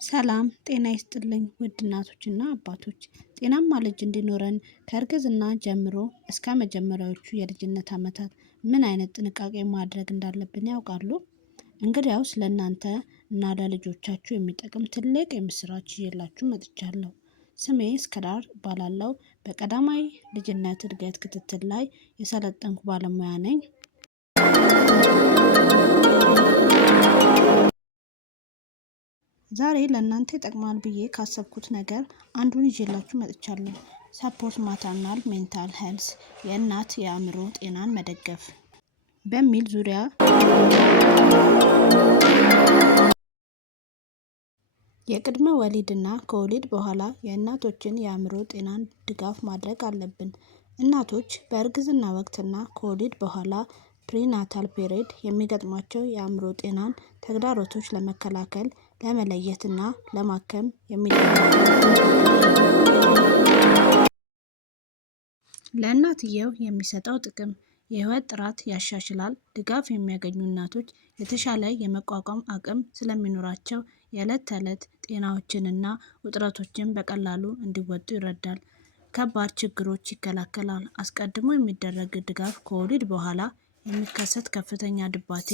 ሰላም ጤና ይስጥልኝ ውድ እናቶችና አባቶች ጤናማ ልጅ እንዲኖረን ከእርግዝና ጀምሮ እስከ መጀመሪያዎቹ የልጅነት ዓመታት ምን አይነት ጥንቃቄ ማድረግ እንዳለብን ያውቃሉ? እንግዲያውስ ለእናንተ እና ለልጆቻችሁ የሚጠቅም ትልቅ የምስራች ይዤላችሁ መጥቻለሁ። ስሜ እስከዳር እባላለሁ። በቀዳማይ ልጅነት እድገት ክትትል ላይ የሰለጠንኩ ባለሙያ ነኝ። ዛሬ ለእናንተ ይጠቅማል ብዬ ካሰብኩት ነገር አንዱን ይዤላችሁ መጥቻለሁ። ሰፖርት ማተርናል ሜንታል ሄልስ የእናት የአእምሮ ጤናን መደገፍ በሚል ዙሪያ የቅድመ ወሊድና ከወሊድ በኋላ የእናቶችን የአእምሮ ጤናን ድጋፍ ማድረግ አለብን። እናቶች በእርግዝና ወቅትና ከወሊድ በኋላ ፕሪናታል ፔሪድ የሚገጥሟቸው የአእምሮ ጤናን ተግዳሮቶች ለመከላከል ለመለየትና ለማከም ለእናትየው የሚሰጠው ጥቅም የህይወት ጥራት ያሻሽላል። ድጋፍ የሚያገኙ እናቶች የተሻለ የመቋቋም አቅም ስለሚኖራቸው የዕለት ተዕለት ጤናዎችንና ውጥረቶችን በቀላሉ እንዲወጡ ይረዳል። ከባድ ችግሮች ይከላከላል። አስቀድሞ የሚደረግ ድጋፍ ከወሊድ በኋላ የሚከሰት ከፍተኛ ድባቴ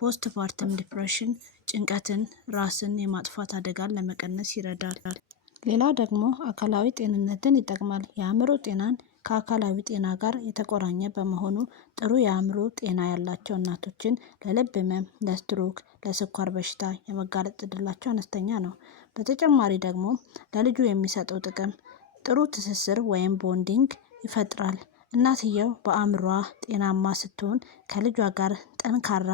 ፖስት ፓርተም ዲፕሬሽን ጭንቀትን ራስን የማጥፋት አደጋን ለመቀነስ ይረዳል። ሌላ ደግሞ አካላዊ ጤንነትን ይጠቅማል። የአእምሮ ጤናን ከአካላዊ ጤና ጋር የተቆራኘ በመሆኑ ጥሩ የአእምሮ ጤና ያላቸው እናቶችን ለልብ ህመም፣ ለስትሮክ፣ ለስኳር በሽታ የመጋለጥ ዕድላቸው አነስተኛ ነው። በተጨማሪ ደግሞ ለልጁ የሚሰጠው ጥቅም ጥሩ ትስስር ወይም ቦንዲንግ ይፈጥራል። እናትየው በአእምሯ ጤናማ ስትሆን ከልጇ ጋር ጠንካራ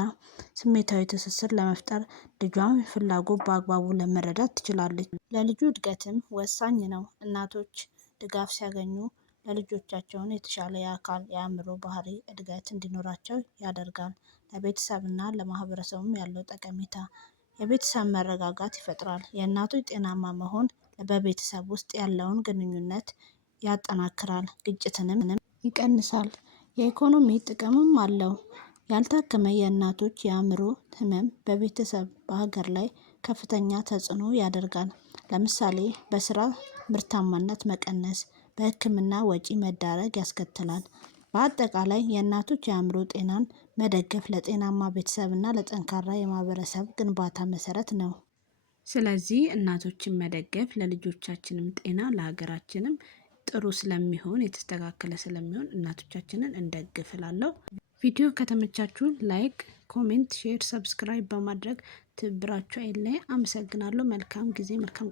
ስሜታዊ ትስስር ለመፍጠር ልጇን ፍላጎት በአግባቡ ለመረዳት ትችላለች። ለልጁ እድገትም ወሳኝ ነው። እናቶች ድጋፍ ሲያገኙ ለልጆቻቸውን የተሻለ የአካል የአእምሮ ባህሪ እድገት እንዲኖራቸው ያደርጋል። ለቤተሰብና ለማህበረሰቡም ያለው ጠቀሜታ የቤተሰብ መረጋጋት ይፈጥራል። የእናቶች ጤናማ መሆን በቤተሰብ ውስጥ ያለውን ግንኙነት ያጠናክራል፣ ግጭትንም ይቀንሳል። የኢኮኖሚ ጥቅምም አለው። ያልታከመ የእናቶች የአእምሮ ህመም በቤተሰብ በሀገር ላይ ከፍተኛ ተጽዕኖ ያደርጋል። ለምሳሌ በስራ ምርታማነት መቀነስ፣ በህክምና ወጪ መዳረግ ያስከትላል። በአጠቃላይ የእናቶች የአእምሮ ጤናን መደገፍ ለጤናማ ቤተሰብና ለጠንካራ የማህበረሰብ ግንባታ መሰረት ነው። ስለዚህ እናቶችን መደገፍ ለልጆቻችንም ጤና ለሀገራችንም ጥሩ ስለሚሆን የተስተካከለ ስለሚሆን እናቶቻችንን እንደግፍ እላለሁ። ቪዲዮ ከተመቻችሁ ላይክ፣ ኮሜንት፣ ሼር፣ ሰብስክራይብ በማድረግ ትብብራችሁ አይለይ። አመሰግናለሁ። መልካም ጊዜ፣ መልካም